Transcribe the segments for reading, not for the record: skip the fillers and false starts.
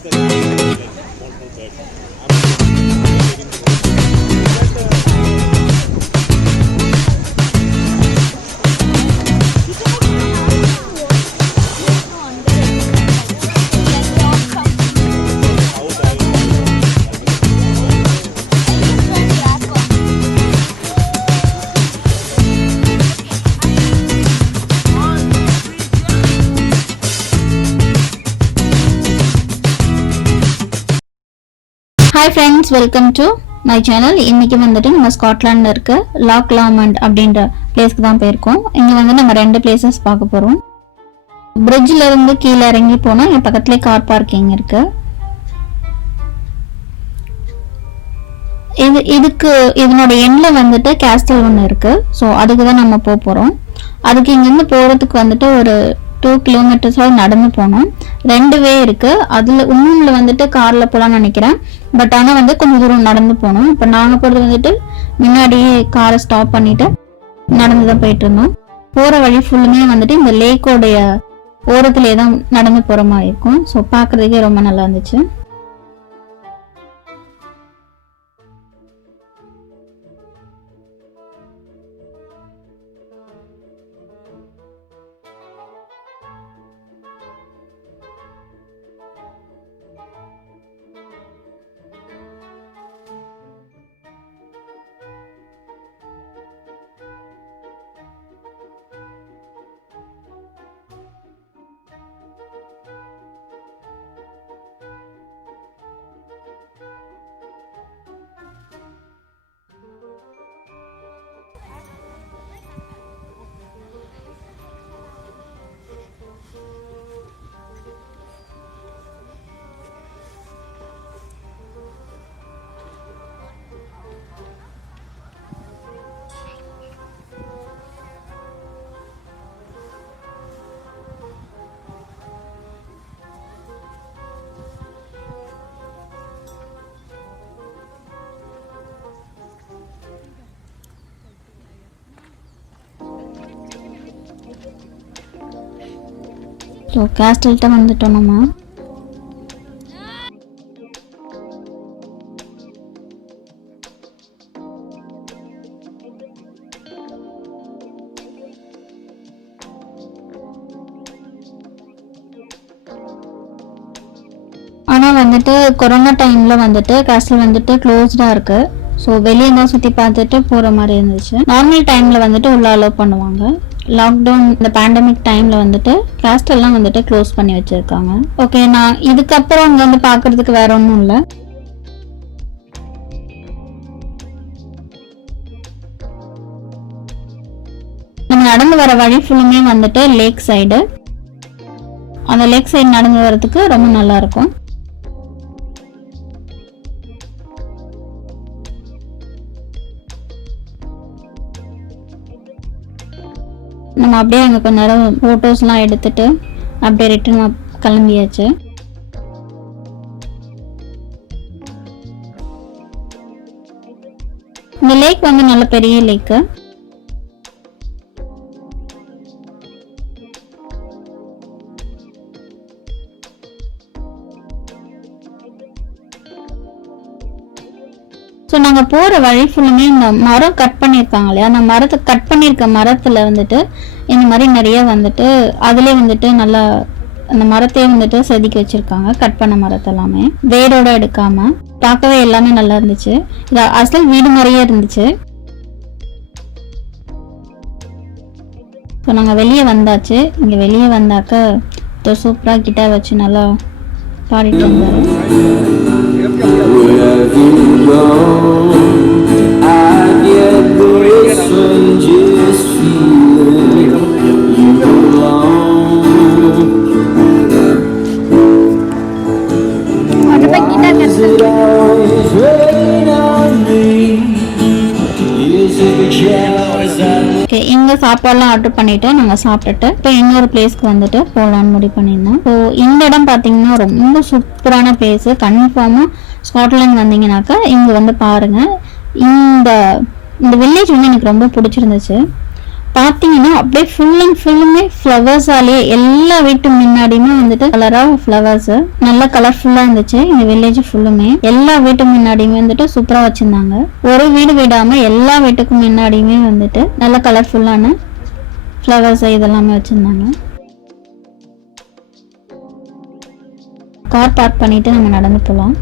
Hi friends, welcome to my channel. இன்னைக்கு வந்துட்டு நம்ம ஸ்காட்லாண்ட்ல இருக்க லாக் லாமண்ட் அப்படின்ற பிளேஸ்க்கு தான் போயிருக்கோம். இங்க வந்து நம்ம ரெண்டு பிளேசஸ் பார்க்க போறோம். பிரிட்ஜ்ல இருந்து கீழே இறங்கி போனா இங்க பக்கத்துலயே கார் பார்க்கிங் இருக்கு. இதுக்கு இதனோட எண்ட்ல வந்துட்டு கேஸ்டல் ஒன்று இருக்கு. ஸோ அதுக்கு தான் நம்ம போறோம். அதுக்கு இங்கிருந்து போறதுக்கு வந்துட்டு ஒரு 2 kilometers நடந்து போனோம். 2 வே இருக்கு. அதுல இன்னொன்னுல வந்துட்டு கார்ல போலாம்னு நினைக்கிறேன். பட் ஆனா வந்து கொஞ்சம் தூரம் நடந்து போனோம். இப்ப நாங்க போறது வந்துட்டு முன்னாடியே காரை ஸ்டாப் பண்ணிட்டு நடந்துதான் போயிட்டு இருந்தோம். போற வழி ஃபுல்லுமே வந்துட்டு இந்த லேக்கோடைய ஓரத்திலே தான் நடந்து போற மாதிரி இருக்கும். ஸோ பாக்குறதுக்கே ரொம்ப நல்லா இருந்துச்சு. ஸோ கேஸ்டல்கிட்ட வந்துட்டோம் நம்ம. ஆனால் வந்துட்டு கொரோனா டைமில் வந்துட்டு கேஸ்டல் வந்துட்டு க்ளோஸ்டாக இருக்குது. ஸோ வெளியே தான் சுற்றி பார்த்துட்டு போகிற மாதிரி இருந்துச்சு. நார்மல் டைமில் வந்துட்டு உள்ள அலோவ் பண்ணுவாங்க. லாக்டவுன் இந்த பேண்டமிக் டைம்ல வந்துட்டு கேஸ்டல்லாம் வந்துட்டு க்ளோஸ் பண்ணி வச்சிருக்காங்க. ஓகே, நான் இதுக்கப்புறம் அங்க வந்து பாக்குறதுக்கு வேற ஒன்றும் இல்லை. நம்ம நடந்து வர வழி ஃபுல்லுமே வந்துட்டு லேக் சைடு. அந்த லேக் சைடு நடந்து வரதுக்கு ரொம்ப நல்லா இருக்கும். நம்ம அப்படியே அங்கே கொஞ்ச நேரம் ஃபோட்டோஸ்லாம் எடுத்துட்டு அப்படியே ரிட்டர்ன் கிளம்பியாச்சு. இந்த லேக் வந்து நல்ல பெரிய லேக்கு. ஸோ நாங்கள் போகிற வழி ஃபுல்லுமே இந்த மரம் கட் பண்ணியிருக்காங்க இல்லையா, அந்த மரத்தை கட் பண்ணியிருக்க மரத்தில் வந்துட்டு இந்த மாதிரி நிறைய வந்துட்டு அதிலே வந்துட்டு நல்லா அந்த மரத்தையே வந்துட்டு செதுக்கி வச்சுருக்காங்க. கட் பண்ண மரத்தை எல்லாமே வேரோட எடுக்காம பார்க்கவே எல்லாமே நல்லா இருந்துச்சு. இது அசல் வீடு மாதிரியே இருந்துச்சு. ஸோ நாங்கள் வெளியே வந்தாச்சு. இங்கே வெளியே வந்தாக்க சூப்பராக கிட்டார் வச்சு நல்லா பாடிட்டு வந்தாரு. இங்க சாப்பாடுலாம் ஆர்டர் பண்ணிட்டு நாங்க சாப்பிட்டுட்டு இப்போ இன்னொரு பிளேஸ்க்கு வந்துட்டு போகலான்னு முடிவு பண்ணியிருந்தோம். ஸோ இந்த இடம் பார்த்தீங்கன்னா ரொம்ப சூப்பரான பிளேஸ். கன்ஃபார்மா ஸ்காட்லாந்து வந்தீங்கன்னாக்கா இங்க வந்து பாருங்க. இந்த வில்லேஜ் வந்து எனக்கு ரொம்ப பிடிச்சிருந்துச்சு. பார்த்தீங்கன்னா அப்படியே ஃபுல் அண்ட் ஃபுல்லுமே ஃப்ளவர்ஸாலேயே எல்லா வீட்டு முன்னாடியுமே வந்துட்டு கலரா ஃப்ளவர்ஸ் நல்லா கலர்ஃபுல்லா இருந்துச்சு. இந்த வில்லேஜ் ஃபுல்லுமே எல்லா வீட்டு முன்னாடியுமே வந்துட்டு சூப்பரா வச்சிருந்தாங்க. ஒரு வீடு விடாம எல்லா வீட்டுக்கு முன்னாடியுமே வந்துட்டு நல்ல கலர்ஃபுல்லான ஃப்ளவர்ஸ் இதெல்லாமே வச்சிருந்தாங்க. கார் பார்க் பண்ணிட்டு நம்ம நடந்து போகலாம்.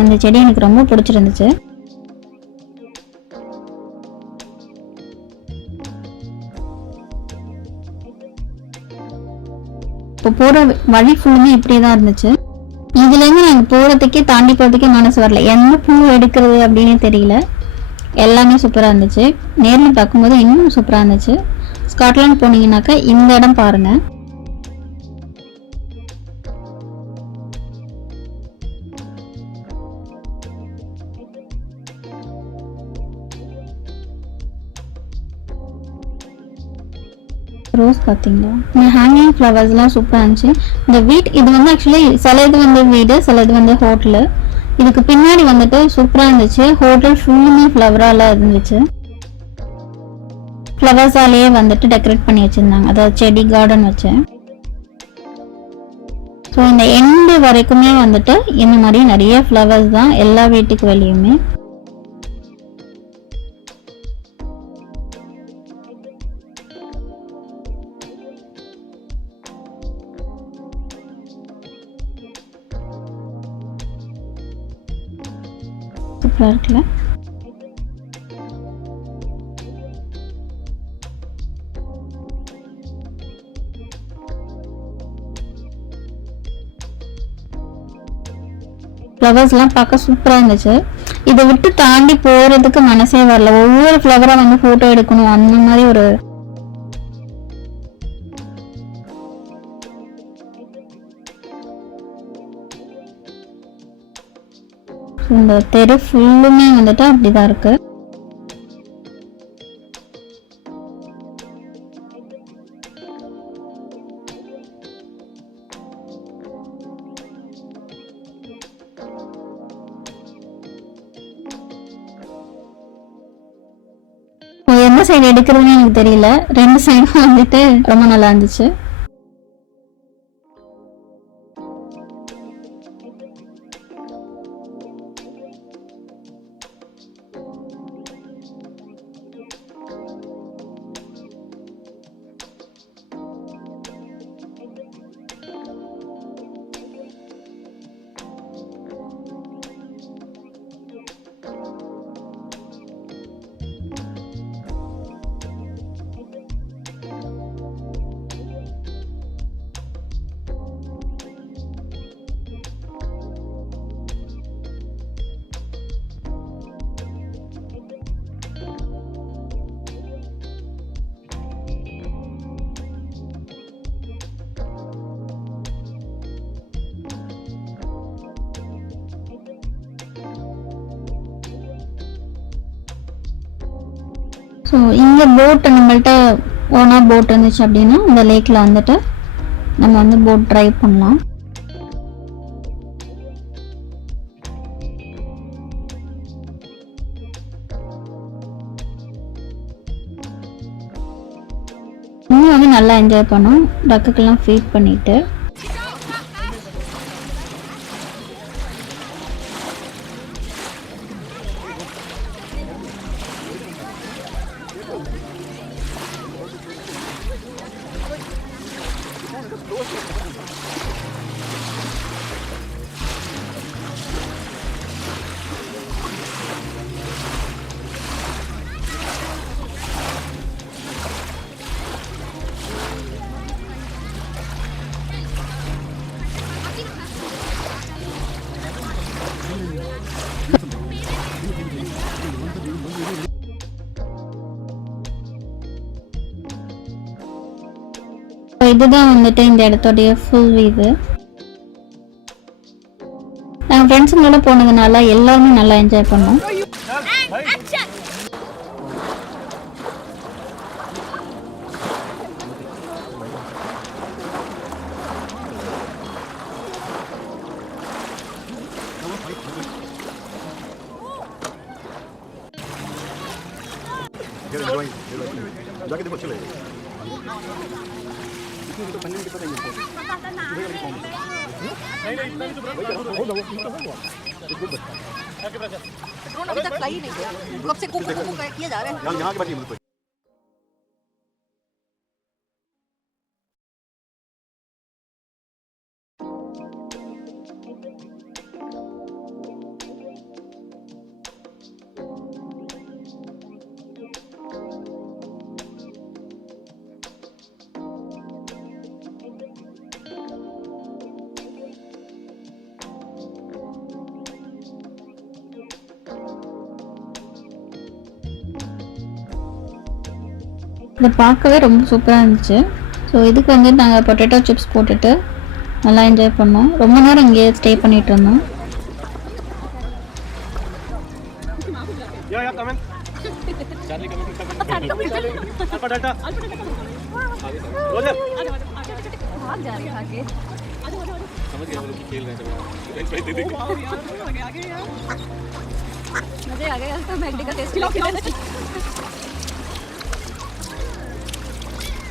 அந்த செடி எனக்கு ரொம்ப பிடிச்சிருந்துச்சு. இப்போ போற வழி ஃபுல்லுமே இப்படிதான் இருந்துச்சு. இதுல இருந்து நாங்க போறதுக்கே தாண்டி போறதுக்கே மனசு வரல. எந்த பூ எடுக்கிறது அப்படின்னு தெரியல. எல்லாமே சூப்பரா இருந்துச்சு. நேரில் பார்க்கும்போது இன்னும் சூப்பரா இருந்துச்சு. ஸ்காட்லாந்து போனீங்கன்னாக்கா இந்த இடம் பாருங்க. ரோஸ் பார்த்தீங்களா, இந்த ஹேங்கிங் ஃப்ளவர்ஸ்லாம் சூப்பராக இருந்துச்சு. இந்த இது வந்து ஆக்சுவலி சில இது வந்து வீடு, சில இது வந்து ஹோட்டலு. இதுக்கு பின்னாடி வந்துட்டு சூப்பராக இருந்துச்சு. ஹோட்டல் ஃபுல்லுமே ஃப்ளவராலாம் இருந்துச்சு. ஃப்ளவர்ஸாலேயே வந்துட்டு டெக்கரேட் பண்ணி வச்சுருந்தாங்க, அதாவது செடி கார்டன் வச்சு. ஸோ இந்த எண்டு வரைக்குமே வந்துட்டு இந்த மாதிரி நிறைய ஃப்ளவர்ஸ் தான் எல்லா வீட்டுக்கு வெளியுமே. சூப்பராக இருக்குல்ல. ஃப்ளவர்ஸ்லாம் பார்க்க சூப்பராக இருந்துச்சு. இதை விட்டு தாண்டி போகிறதுக்கு மனசே வரல. ஒவ்வொரு ஃப்ளவராக வந்து ஃபோட்டோ எடுக்கணும் அந்த மாதிரி ஒரு இந்த தெரு ஃபுல்லுமே வந்துட்டு அப்படிதான் இருக்கு. எந்த சைடு எடுக்கிறதுன்னு எனக்கு தெரியல. ரெண்டு சைடும் வந்துட்டு ரொம்ப நல்லா இருந்துச்சு. ஸோ இங்கே போட்டு நம்மள்கிட்ட ஓனாக போட் இருந்துச்சு அப்படின்னா இந்த லேக்கில் வந்துட்டு நம்ம வந்து போட் ட்ரைவ் பண்ணலாம். இன்னும் வந்து நல்லா என்ஜாய் பண்ணோம். டக்குக்கெல்லாம் ஃபீட் பண்ணிட்டு இதுதான் வந்துட்டு இந்த இடத்தோடைய ஃபுல் வியூ. நாங்கள் ஃப்ரெண்ட்ஸுங்களோட போனதுனால எல்லாருமே நல்லா என்ஜாய் பண்ணோம். जाके देखो अच्छे लगेगा अभी तक फ्लाई नहीं किया कब से कुक किया जा रहा है यहाँ की बात नहीं இதை பார்க்கவே ரொம்ப சூப்பராக இருந்துச்சு. ஸோ இதுக்கு வந்து நாங்கள் பொட்டேட்டோ சிப்ஸ் போட்டுட்டு நல்லா என்ஜாய் பண்ணோம். ரொம்ப நேரம் இங்கேயே ஸ்டே பண்ணிட்டு இருந்தோம். मजे आ गए तो मैगडी का टेस्ट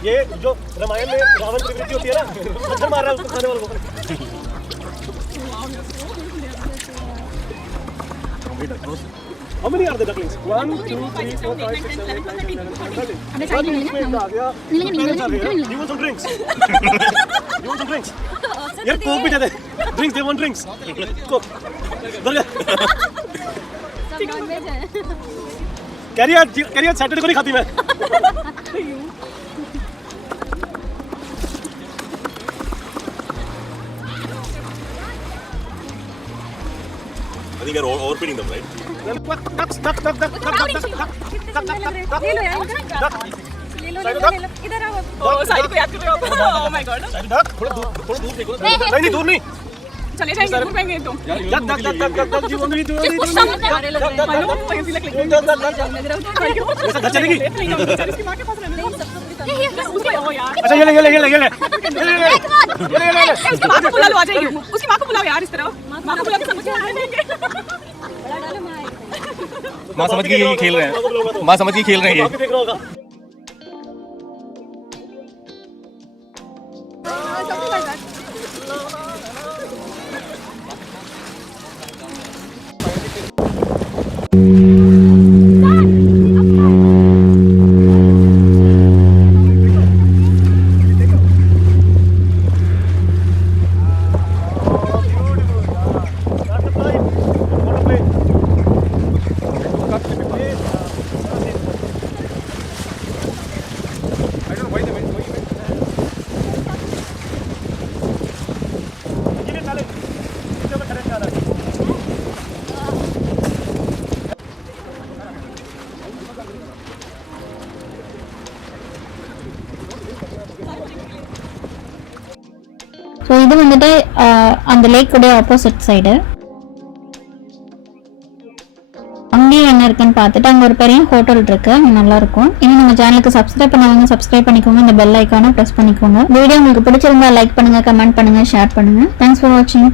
ये जो रामायण में रावण की विकृति होती है ना पत्थर मार रहा है उसको खाने वालों को How many are the ducklings? 1, 2, 3, 4, 5, 6, 7, 8, 9, 10, 11, 12. You want some drinks? You want some drinks? यार कोक भी दे दे. Drinks, they want drinks. Coke. Burger. सब नॉन वेज है. कैरियर सैटरडे को नहीं खाती मैं. I think you're overfeeding them, right? ले लो यार इधर आओ साइड को याद कर रहे हो ओह माय गॉड थोड़ा दूर देखो नहीं दूर नहीं चले जाएंगे दूर जाएंगे तुम यार जीवन में दूर नहीं कुछ समझ आ रहे लग रहे हैं पैसे लग लगे ऐसा चलेगी इसकी मां के पास रहने दो उसको ओ यार अच्छा ये ले उसकी मां को बुला लो आ जाएगी उसकी मां को बुलाओ यार इस तरह मां को बुला के समझ आ देंगे बड़ा डालो मां समझ गई ये खेल रहे हैं मां समझ गई खेल रहे हैं ये देख रहा होगा ஸோ இது வந்துட்டு அந்த லேக்குடைய ஆப்போசிட் சைடு. அங்கேயும் என்ன இருக்குன்னு பார்த்துட்டு அங்கே ஒரு பெரிய ஹோட்டல் இருக்கு, அங்கே நல்லா இருக்கும். இன்னும் நம்ம சேனலுக்கு சப்ஸ்கிரைப் பண்ணவங்க சப்ஸ்கிரைப் பண்ணிக்கோங்க, இந்த பெல் ஐக்கானை ப்ரெஸ் பண்ணிக்கோங்க. வீடியோ உங்களுக்கு பிடிச்சிருந்தா லைக் பண்ணுங்க, கமெண்ட் பண்ணுங்க, ஷேர் பண்ணுங்க. தேங்க்ஸ் ஃபார் வாட்சிங்.